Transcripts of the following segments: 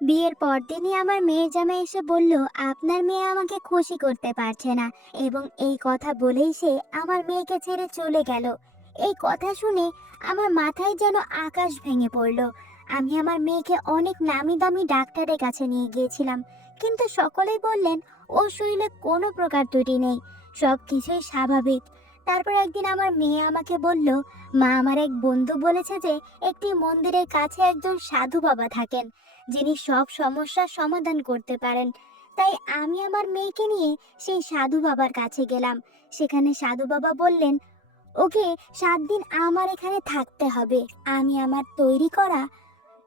বিয়ের পরদিনই আমার মেয়ের জামাই এসে বলল, আপনার মেয়ে আমাকে খুশি করতে পারছে না, এবং এই কথা বলেই সে আমার মেয়েকে ছেড়ে চলে গেল। এই কথা শুনে আমার মাথায় যেন আকাশ ভেঙে পড়ল। আমি আমার মেয়েকে অনেক নামি দামি ডাক্তারের কাছে নিয়ে গিয়েছিলাম, কিন্তু সকলেই বললেন ওর শরীরে কোনো প্রকার ত্রুটি নেই, সব কিছুই স্বাভাবিক। তারপর একদিন আমার মেয়ে আমাকে বলল, মা, আমার এক বন্ধু বলেছে যে একটি মন্দিরের কাছে একজন সাধু বাবা থাকেন, যিনি সব সমস্যার সমাধান করতে পারেন। তাই আমি আমার মেয়েকে নিয়ে সেই সাধু বাবার কাছে গেলাম। সেখানে সাধু বাবা বললেন, ওকে 7 দিন আমার এখানে থাকতে হবে। আমি আমার তৈরি করা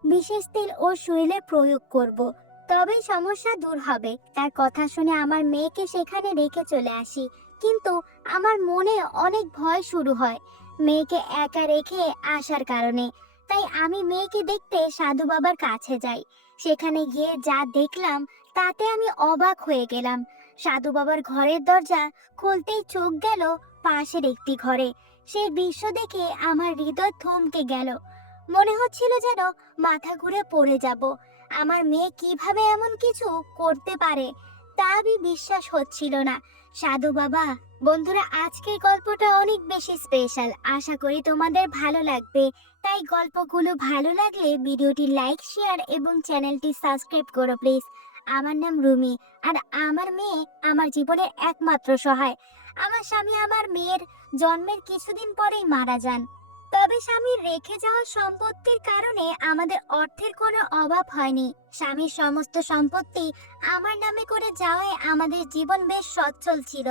বিশেষ তেল ওর শরীরে প্রয়োগ করব, তবেই সমস্যা দূর হবে। তার কথা শুনে আমার মেয়েকে সেখানে রেখে চলে আসি, কিন্তু আমার মনে অনেক ভয় শুরু হয় মেয়েকে একা রেখে আসার কারণে। তাই আমি মেয়েকে দেখতে সাধু বাবার কাছে যাই। সেখানে গিয়ে যা দেখলাম তাতে আমি অবাক হয়ে গেলাম। সাধু বাবার ঘরের দরজা খুলতেই চোখ গেল পাশের একটি ঘরে। সেই দৃশ্য দেখে আমার হৃদয় থমকে গেল। মনে হচ্ছিল যেন মাথা ঘুরে পড়ে যাব। আমার মেয়ে কিভাবে এমন কিছু করতে পারে তা আমি বিশ্বাস হচ্ছিল না। সাধু বাবা, বন্ধুরা, আজকের গল্পটা অনেক বেশি স্পেশাল, আশা করি তোমাদের ভালো লাগবে। তাই গল্পগুলো ভালো লাগলে ভিডিওটি লাইক, শেয়ার এবং চ্যানেলটি সাবস্ক্রাইব করো প্লিজ। আমার নাম রুমি, আর আমার মেয়ে আমার জীবনের একমাত্র সহায়। আমার স্বামী আমার মেয়ের জন্মের কিছুদিন পরেই মারা যান। তবে স্বামীর রেখে যাওয়া সম্পত্তির কারণে আমাদের অর্থের কোনো অভাব হয়নি। স্বামীর সমস্ত সম্পত্তি আমার নামে করে যাওয়ায় আমাদের জীবন বেশ সচ্ছল ছিল।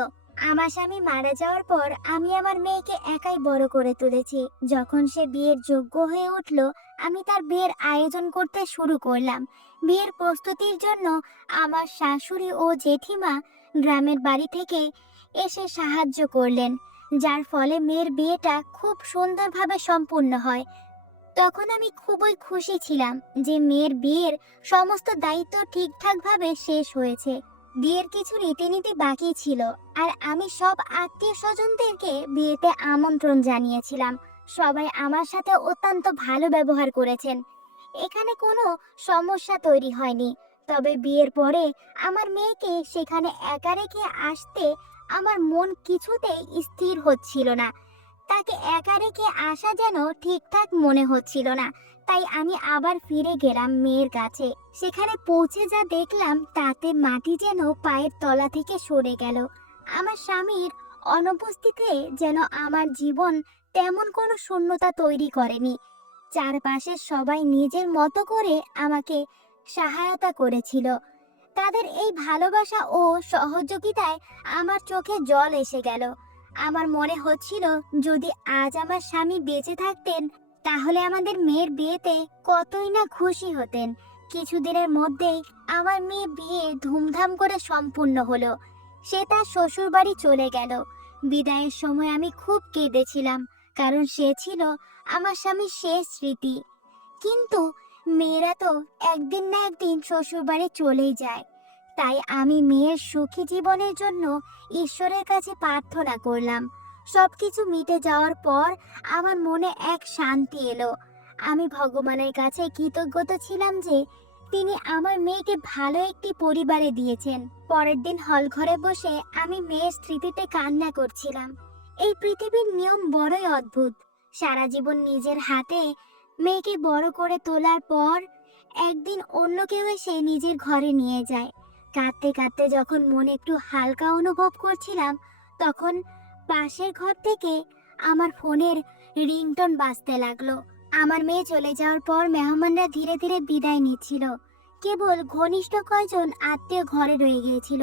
আমার স্বামী মারা যাওয়ার পর আমি আমার মেয়েকে একাই বড় করে তুলেছি। যখন সে বিয়ের যোগ্য হয়ে উঠল, আমি তার বিয়ের আয়োজন করতে শুরু করলাম। বিয়ের প্রস্তুতির জন্য আমার শাশুড়ি ও জেঠিমা গ্রামের বাড়ি থেকে এসে সাহায্য করলেন, যার ফলে মেয়ের বিয়েটা খুব সুন্দরভাবে সম্পূর্ণ হয়। তখন আমি খুবই খুশি ছিলাম যে মেয়ের বিয়ের সমস্ত দায়িত্ব ঠিকঠাকভাবে শেষ হয়েছে। বিয়ের কিছু রীতিনীতি বাকি ছিল, আর আমি সব আত্মীয় স্বজনদেরকে বিয়েতে আমন্ত্রণ জানিয়েছিলাম। সবাই আমার সাথে অত্যন্ত ভালো ব্যবহার করেছেন। এখানে কোনো সমস্যা তৈরি হয়নি। তবে বিয়ের পরে আমার মেয়েকে সেখানে একা রেখে আসতে আমার মন কিছুতেই স্থির হচ্ছিল না। তাকে একা রেখে আসা যেন ঠিকঠাক মনে হচ্ছিল না। তাই আমি আবার ফিরে গেলাম মেয়ের কাছে। সেখানে পৌঁছে যা দেখলাম তাতে মাটি যেন পায়ের তলা থেকে সরে গেল। আমার স্বামীর অনুপস্থিতিতে যেন আমার জীবন তেমন কোনো শূন্যতা তৈরি করেনি। চারপাশের সবাই নিজের মতো করে আমাকে সহায়তা করেছিল। তাদের এই ভালোবাসা ও সহযোগিতায় আমার চোখে জল এসে গেল। আমার মনে হচ্ছিল, যদি আজ আমার স্বামী বেঁচে থাকতেন তাহলে আমাদের মেয়ের বিয়েতে কতই না খুশি হতেন। কিছুদিনের মধ্যেই আমার মেয়ে বিয়ে ধুমধাম করে সম্পূর্ণ হলো। সে তার শ্বশুর বাড়ি চলে গেল। বিদায়ের সময় আমি খুব কেঁদেছিলাম, কারণ সে ছিল আমার স্বামীর শেষ স্মৃতি। কিন্তু মেয়েরা তো একদিন না একদিন শ্বশুর বাড়ি চলেই যায়। তাই আমি মেয়ের সুখী জীবনের জন্য ঈশ্বরের কাছে প্রার্থনা করলাম। সবকিছু মিটে যাওয়ার পর আমার মনে এক শান্তি এলো। আমি ভগবানের কাছে কৃতজ্ঞতা ছিলাম যে তিনি আমার মেয়েকে ভালো একটি পরিবারে দিয়েছেন। পরের দিন হল ঘরে বসে আমি মেয়ের স্মৃতিতে কান্না করছিলাম। এই পৃথিবীর নিয়ম বড়ই অদ্ভুত। সারা জীবন নিজের হাতে মেয়েকে বড় করে তোলার পর একদিন অন্য কেউ এসে নিজের ঘরে নিয়ে যায়। কাঁদতে কাঁদতে যখন মনে একটু হালকা অনুভব করছিলাম, তখন পাশের ঘর থেকে আমার ফোনের রিংটোন বাজতে লাগলো। আমার মেয়ে চলে যাওয়ার পর মেহমানরা ধীরে ধীরে বিদায় নিচ্ছিল। কেবল ঘনিষ্ঠ কয়েকজন আত্মীয় ঘরে রয়ে গিয়েছিল,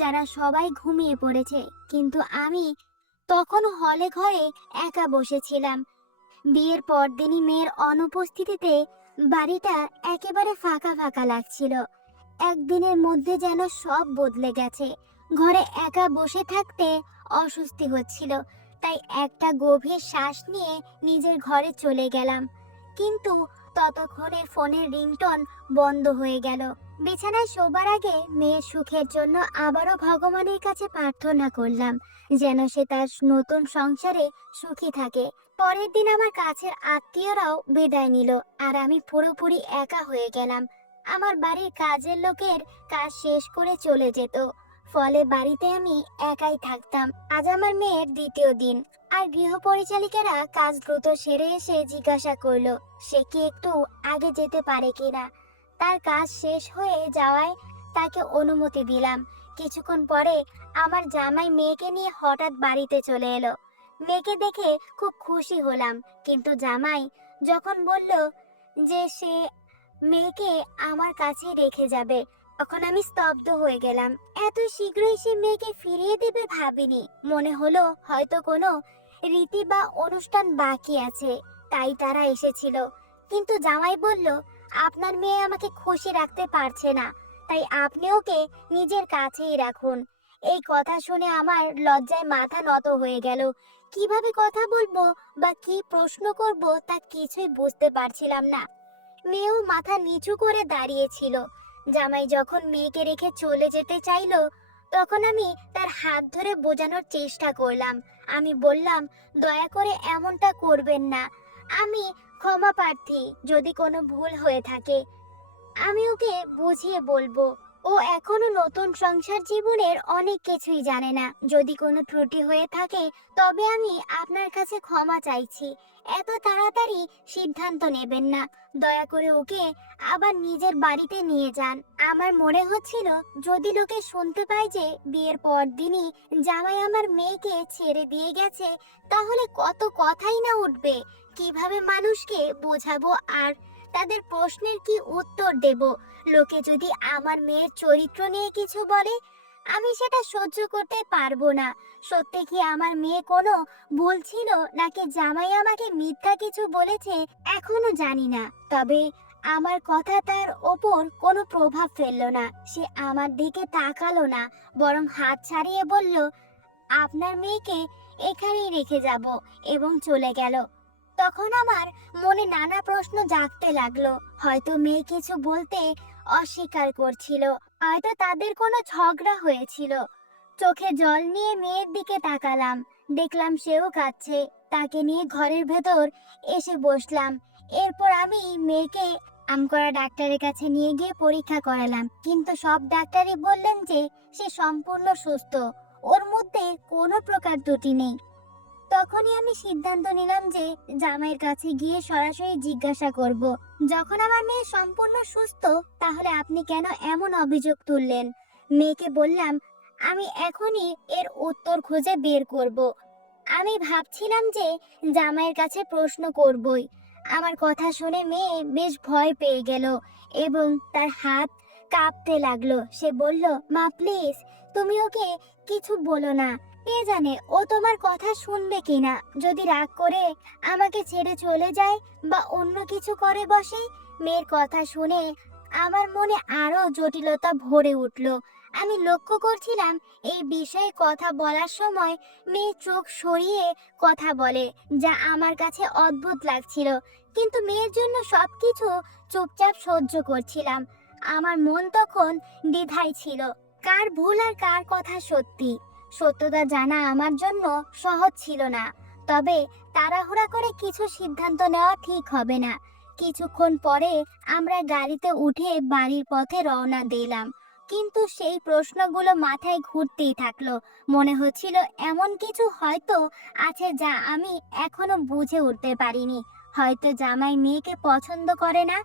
যারা সবাই ঘুমিয়ে পড়েছে। কিন্তু আমি তখনও হলে ঘরে একা বসেছিলাম। বিয়ের পরদিনই মেয়ের অনুপস্থিতিতে বাড়িটা একেবারে ফাঁকা ফাঁকা লাগছিল। একদিনের মধ্যে যেন সব বদলে গেছে। ঘরে একা বসে থাকতে অস্বস্তি হচ্ছিল, তাই একটা গভীর শ্বাস নিয়ে নিজের ঘরে চলে গেলাম। কিন্তু ততক্ষণে ফোনের রিংটোন বন্ধ হয়ে গেল। বিছানায় শোবার আগে মেয়ের সুখের জন্য আবারও ভগবানের কাছে প্রার্থনা করলাম, যেন সে তার নতুন সংসারে সুখী থাকে। পরের দিন আমার কাছের আত্মীয়রাও বিদায় নিল, আর আমি পুরোপুরি একা হয়ে গেলাম। আমার বাড়ির কাজের লোকের কাজ শেষ করে চলে যেত, ফলে বাড়িতে আমি একাই থাকতাম। আজ আমার মেয়ের দ্বিতীয় দিন, আর গৃহপরিচালিকারা কাজ দ্রুত সেরে এসে জিজ্ঞাসা করলো সে কি একটু আগে যেতে পারে কিনা। তার কাজ শেষ হয়ে যাওয়ায় তাকে অনুমতি দিলাম। কিছুক্ষণ পরে আমার জামাই মেয়েকে নিয়ে হঠাৎ বাড়িতে চলে এলো। মেয়েকে দেখে খুব খুশি হলাম, কিন্তু জামাই যখন বলল যে সে মেয়েকে আমার কাছে রেখে যাবে, তখন আমি স্তব্ধ হয়ে গেলাম। এত শীঘ্রই সে মেয়েকে ফিরিয়ে দেবে ভাবিনি। মনে হলো হয়তো কোনো রীতি বা অনুষ্ঠান বাকি আছে, তাই তারা এসেছিল। কিন্তু জামাই বলল, আপনার মেয়ে আমাকে খুশি রাখতে পারছে না, তাই আপনি ওকে নিজের কাছেই রাখুন। এই কথা শুনে আমার লজ্জায় মাথা নত হয়ে গেল। কিভাবে কথা বলবো বা কি প্রশ্ন করব তা কিছুই বুঝতে পারছিলাম না। মেয়েও মাথা নিচু করে দাঁড়িয়েছিল। জামাই যখন মেয়েকে রেখে চলে যেতে চাইলো, তখন আমি তার হাত ধরে বোঝানোর চেষ্টা করলাম। আমি বললাম, দয়া করে এমনটা করবেন না, আমি ক্ষমা প্রার্থী যদি কোনো ভুল হয়ে থাকে। আমি ওকে বুঝিয়ে বলবো। ও এখনো নতুন সংসার জীবনের অনেক কিছুই জানে না। যদি কোনো ত্রুটি হয়ে থাকে তবে আমি আপনার কাছে ক্ষমা চাইছি। এত তাড়াতাড়ি সিদ্ধান্ত নেবেন না। দয়া করে ওকে আবার নিজের বাড়িতে নিয়ে যান। আমার মনে হচ্ছিল যদি লোকে শুনতে পায় যে বিয়ের পর দিনই জামাই আমার মেয়েকে ছেড়ে দিয়ে গেছে, তাহলে কত কথাই না উঠবে। কিভাবে মানুষকে বোঝাবো আর তাদের প্রশ্নের কি উত্তর দেব? লোকে যদি আমার মেয়ের চরিত্র নিয়ে কিছু বলে, আমি সেটা সহ্য করতে পারবো না। সত্যি কি আমার মেয়ে কোনো ভুল ছিল, নাকি জামাই আমাকে মিথ্যা কিছু বলেছে এখনো জানি না। তবে আমার কথা তার ওপর কোনো প্রভাব ফেললো না। সে আমার দিকে তাকালো না, বরং হাত ছাড়িয়ে বলল, আপনার মেয়েকে এখানেই রেখে যাব, এবং চলে গেল। তখন আমার মনে নানা প্রশ্ন জাগতে লাগলো। হয়তো মেয়ে কিছু বলতে অস্বীকার করছিল, হয়তো তাদের কোনো ঝগড়া হয়েছিল। চোখে জল নিয়ে মেয়ের দিকে তাকালাম, দেখলাম সেও কাঁদছে। তাকে নিয়ে ঘরের ভেতর এসে বসলাম। এরপর আমি মেয়েকে নামকরা ডাক্তারের কাছে নিয়ে গিয়ে পরীক্ষা করালাম, কিন্তু সব ডাক্তারই বললেন যে সে সম্পূর্ণ সুস্থ, ওর মধ্যে কোনো প্রকার ত্রুটি নেই। তখনই আমি সিদ্ধান্ত নিলাম যে জামাইয়ের কাছে গিয়ে সরাসরি জিজ্ঞাসা করব, যখন আমার মেয়ে সম্পূর্ণ সুস্থ, তাহলে আপনি কেন এমন অভিযোগ তুললেন? মেয়েকে বললাম, আমি এখনই এর উত্তর খুঁজে বের করব। আমি ভাবছিলাম যে জামাইয়ের কাছে প্রশ্ন করবই। আমার কথা শুনে মেয়ে বেশ ভয় পেয়ে গেল এবং তার হাত কাঁপতে লাগলো। সে বলল, মা প্লিজ, তুমি ওকে কিছু বলো না। কে জানে ও তোমার কথা শুনবে কিনা। যদি রাগ করে আমাকে ছেড়ে চলে যায় বা অন্য কিছু করে বসে। মেয়ের কথা শুনে আমার মনে আরো জটিলতা ভরে উঠল। আমি লক্ষ্য করছিলাম এই বিষয়ে কথা বলার সময় মেয়ে চোখ সরিয়ে কথা বলে, যা আমার কাছে অদ্ভুত লাগছিল। কিন্তু মেয়ের জন্য সবকিছু চুপচাপ সহ্য করছিলাম। আমার মন তখন দ্বিধায় ছিল, কার ভুল আর কার কথা সত্যি। সত্যতা জানা আমার জন্য সহজ ছিল না, তবে তাড়াহুড়া করে কিছু সিদ্ধান্ত নেওয়া ঠিক হবে না। কিছুক্ষণ পরে আমরা গাড়িতে উঠে বাড়ির পথে রওনা দিলাম, কিন্তু সেই প্রশ্নগুলো মাথায় ঘুরতেই থাকলো। মনে হচ্ছিল এমন কিছু হয়তো আছে যা আমি এখনো বুঝে উঠতে পারিনি। হয়তো জামাই মেয়েকে পছন্দ করে না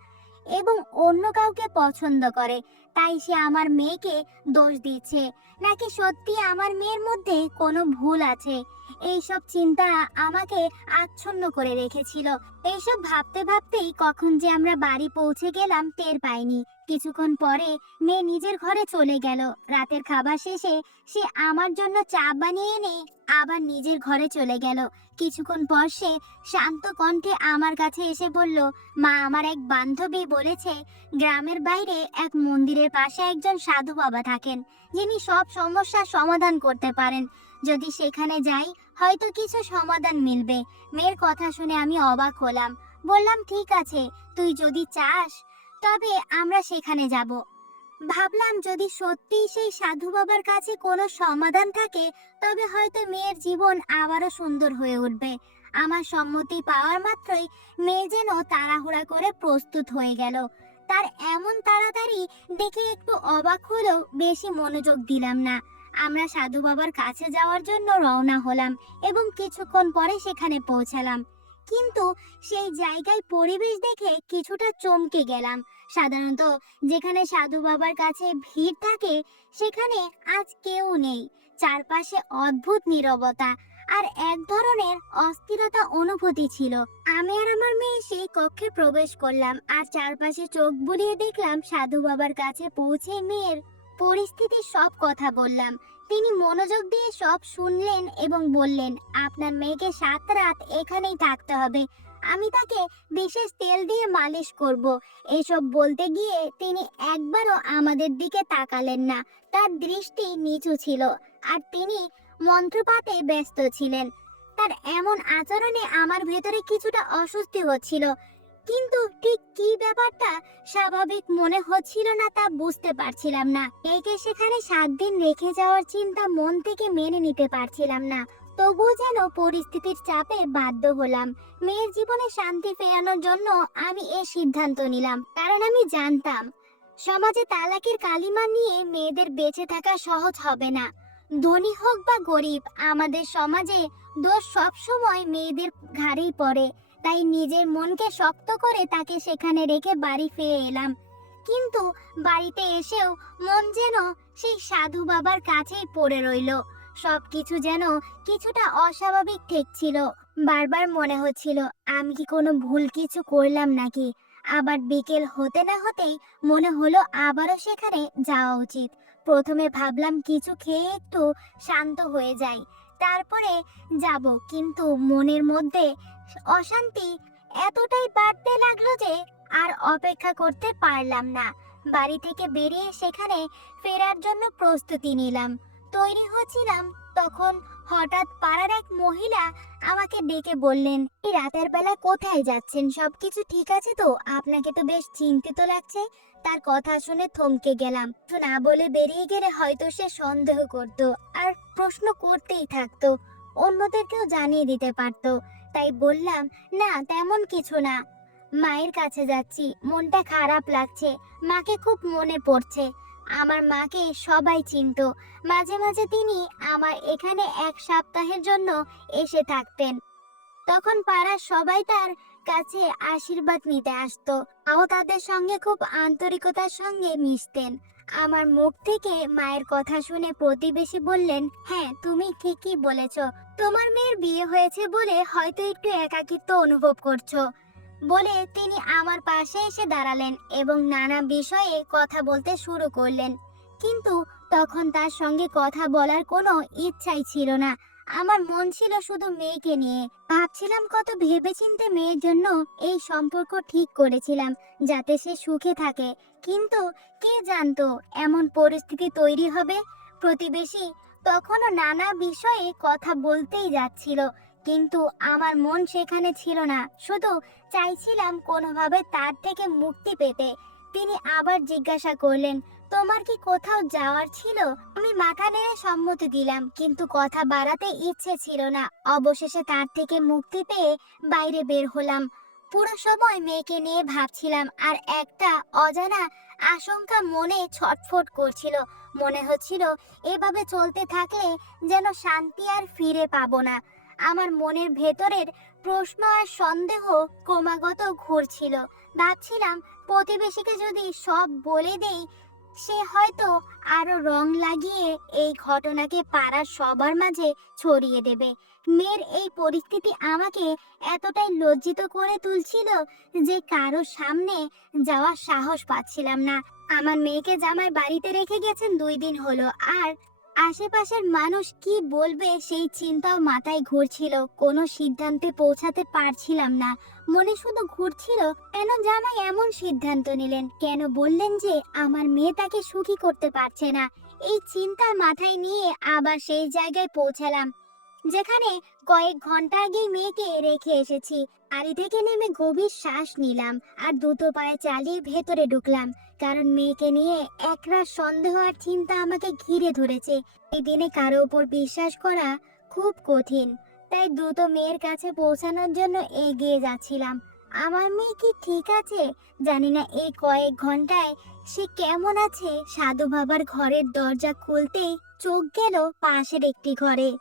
এবং অন্য কাউকে পছন্দ করে, তাই সে আমার মেয়েকে দোষ দিচ্ছে। নাকি সত্যি আমার মেয়ের মধ্যে কোনো ভুল আছে? এইসব চিন্তা আমাকে আচ্ছন্ন করে রেখেছিল। এইসব ভাবতে ভাবতেই কখন যে আমরা বাড়ি পৌঁছে গেলাম টের পাইনি। কিছুক্ষণ পরে মেয়ে নিজের ঘরে চলে গেল। রাতের খাবার শেষে সে আমার জন্য চা বানিয়ে এনে আবার নিজের ঘরে চলে গেল। কিছুক্ষণ পর সে শান্ত কণ্ঠে আমার কাছে এসে বলল, মা, আমার এক বান্ধবী বলেছে গ্রামের বাইরে এক মন্দিরের পাশে একজন সাধু বাবা থাকেন, যিনি সব সমস্যার সমাধান করতে পারেন। যদি সেখানে যাই, হয়তো কিছু সমাধান মিলবে। মেয়ের কথা শুনে আমি অবাক হলাম। বললাম, ঠিক আছে, তুই যদি চাস তবে আমরা সেখানে যাব। ভাবলাম যদি সত্যিই সেই সাধু বাবার কাছে কোনো সমাধান থাকে, তবে হয়তো মেয়ের জীবন আবারও সুন্দর হয়ে উঠবে। আমার সম্মতি পাওয়ার মাত্রই মেয়ে যেন তাড়াহুড়া করে প্রস্তুত হয়ে গেল। তার এমন তাড়াতাড়ি দেখে একটু অবাক হলেও বেশি মনোযোগ দিলাম না। আমরা সাধু বাবার কাছে যাওয়ার জন্য রওনা হলাম এবং কিছুক্ষণ পরে সেখানে পৌঁছালাম। কিন্তু সেই জায়গায় পরিবেশ দেখে কিছুটা চমকে গেলাম। সাধারণত যেখানে সাধু বাবার কাছে ভিড় থাকে সেখানে আজ কেউ নেই। চারপাশে অদ্ভুত নীরবতা আর এক ধরনের অস্থিরতা অনুভূতি ছিল। আমি আর আমার মেয়ে সেই কক্ষে প্রবেশ করলাম আর চারপাশে চোখ বুলিয়ে দেখলাম। সাধু বাবার কাছে পৌঁছে মেয়ের পরিস্থিতির সব কথা বললাম। তিনি মনোযোগ দিয়ে সব শুনলেন এবং বললেন, আপনার মেয়েকে 7 রাত এখানেই থাকতে হবে। আমি তাকে বিশেষ তেল দিয়ে মালিশ করব। এসব বলতে গিয়ে তিনি একবারও আমাদের দিকে তাকালেন না। তার দৃষ্টি নিচু ছিল আর তিনি মন্ত্রপাঠে ব্যস্ত ছিলেন। তার এমন আচরণে আমার ভেতরে কিছুটা অস্বস্তি হচ্ছিল, কিন্তু ঠিক কি ব্যাপারটা স্বাভাবিক মনে হচ্ছিল না তা বুঝতে পারছিলাম না। একে সেখানে 7 দিন রেখে যাওয়ার চিন্তা মন থেকে মেনে নিতে পারছিলাম না। তবুও যেন পরিস্থিতির চাপে বাধ্য হলাম। মেয়ের জীবনে শান্তি ফেরানোর জন্য আমি এই সিদ্ধান্ত নিলাম, কারণ আমি জানতাম সমাজে তালাকের কালিমা নিয়ে মেয়েদের বেঁচে থাকা সহজ হবে না। ধনী হোক বা গরিব, আমাদের সমাজে দোষ সবসময় মেয়েদের ঘাড়েই পড়ে। তাই নিজের মনকে শক্ত করে তাকে সেখানে রেখে বাড়ি ফিরে এলাম। কিন্তু বাড়িতে এসেও মন যেন সেই সাধু বাবার কাছেই পড়ে রইল। সবকিছু যেন কিছুটা অস্বাভাবিক ঠেকছিল। বারবার মনে হচ্ছিল আমি কি কোনো ভুল কিছু করলাম নাকি। আবার বিকেল হতে না হতেই মনে হলো আবারও সেখানে যাওয়া উচিত। প্রথমে ভাবলাম কিছু খেয়ে একটু শান্ত হয়ে যাই, তারপরে যাব। কিন্তু মনের মধ্যে অশান্তি এতটাই বাড়তে লাগলো যে আর অপেক্ষা করতে পারলাম না। বাড়ি থেকে বেরিয়ে সেখানে ফেরার জন্য প্রস্তুতি নিলাম, তৈরি হচ্ছিলাম। তখন হঠাৎ পাড়ার এক মহিলা আমাকে ডেকে বললেন, এই রাতের বেলা কোথায় যাচ্ছেন? সবকিছু ঠিক আছে তো? আপনাকে তো বেশ চিন্তিত লাগছে। তার কথা শুনে থমকে গেলাম। তো না বলে বেরিয়ে গেলে হয়তো সে সন্দেহ করত আর প্রশ্ন করতেই থাকতো, অন্যদেরকেও জানিয়ে দিতে পারতো। তাই বললাম, না তেমন কিছু না, মায়ের কাছে যাচ্ছি, মনটা খারাপ লাগছে, মাকে খুব মনে পড়ছে। আমার মাকে সবাই চিনতো, মাঝে মাঝে তিনি আমার এখানে 1 সপ্তাহের জন্য এসে থাকতেন। তখন পাড়ার সবাই তার কাছে আশীর্বাদ নিতে আসতো। তাও তাদের সঙ্গে খুব আন্তরিকতার সঙ্গে মিশতেন। আমার মুখ থেকে মায়ের কথা শুনে প্রতিবেশী বললেন, হ্যাঁ তুমি ঠিকই বলেছ, তোমার মেয়ের বিয়ে হয়েছে বলে হয়তো একটু একাকিত্ব অনুভব করছো। বলে তিনি আমার পাশে এসে দাঁড়ালেন এবং নানা বিষয়ে কথা বলতে শুরু করলেন। কিন্তু তখন তার সঙ্গে কথা বলার কোনো ইচ্ছাই ছিল না। আমার মন ছিল শুধু মেয়েকে নিয়ে। ভাবছিলাম কত ভেবেচিন্তে মেয়ের জন্য এই সম্পর্ক ঠিক করেছিলাম, যাতে সে সুখে থাকে। কিন্তু কে জানতো এমন পরিস্থিতি তৈরি হবে। প্রতিবেশী তখনও নানা বিষয়ে কথা বলতেই যাচ্ছিল, কিন্তু আমার মন সেখানে ছিল না। শুধু চাইছিলাম কোনোভাবে তার থেকে মুক্তি পেতে। তিনি আবার জিজ্ঞাসা করলেন, তোমার কি কোথাও যাওয়ার ছিল? আমি মাথা নেড়ে সম্মতি দিলাম, কিন্তু কথা বাড়াতে ইচ্ছে ছিল না। অবশেষে তার থেকে মুক্তি পেয়ে বাইরে বের হলাম। পুরো সময় মেয়েকে নিয়ে ভাবছিলাম আর একটা অজানা আশঙ্কা মনে ছটফট করছিল। মনে হচ্ছিল এভাবে চলতে থাকলে যেন শান্তি আর ফিরে পাবো না। আমার মনের ভেতরের প্রশ্ন আর সন্দেহ ক্রমাগত ঘুরছিল। ভাবছিলাম প্রতিবেশীকে যদি সব বলে দেই, সে হয়তো আরো রং লাগিয়ে এই ঘটনাকে পাড়ার সবার মাঝে ছড়িয়ে দেবে। মেয়ের এই পরিস্থিতি আমাকে এতটাই লজ্জিত করে তুলছিল যে কারো সামনে যাওয়ার সাহস পাচ্ছিলাম না। আমার মেয়েকে জামাই বাড়িতে রেখে গেছেন 2 দিন হলো, আর আশেপাশের মানুষ কি বলবে সেই চিন্তাও মাথায় ঘুরছিল। কোনো সিদ্ধান্তে পৌঁছাতে পারছিলাম না। মনে শুধু ঘুরছিল, কেন জামাই এমন সিদ্ধান্ত নিলেন? কেন বললেন যে আমার মেয়ে তাকে সুখী করতে পারছে না? এই চিন্তার মাথায় নিয়ে আবার সেই জায়গায় পৌঁছালাম যেখানে কয়েক ঘন্টা আগেই মেয়েকে রেখে এসেছি। গাড়ি থেকে নেমে গভীর শ্বাস নিলাম আর দ্রুত পায়ে চালিয়ে ভেতরে ঢুকলাম, কারণ মেয়েকে নিয়ে একরাশ সন্দেহ আর চিন্তা আমাকে ঘিরে ধরেছে। এই দিনে কারো উপর বিশ্বাস করা খুব কঠিন। তাই দ্রুত মেয়ের কাছে পৌঁছানোর জন্য এগিয়ে যাচ্ছিলাম। আমার মেয়ে কি ঠিক আছে? জানি না এই কয়েক ঘন্টায় সে কেমন আছে। সাধু বাবার ঘরের দরজা খুলতেই চোখ গেল পাশের একটি ঘরে।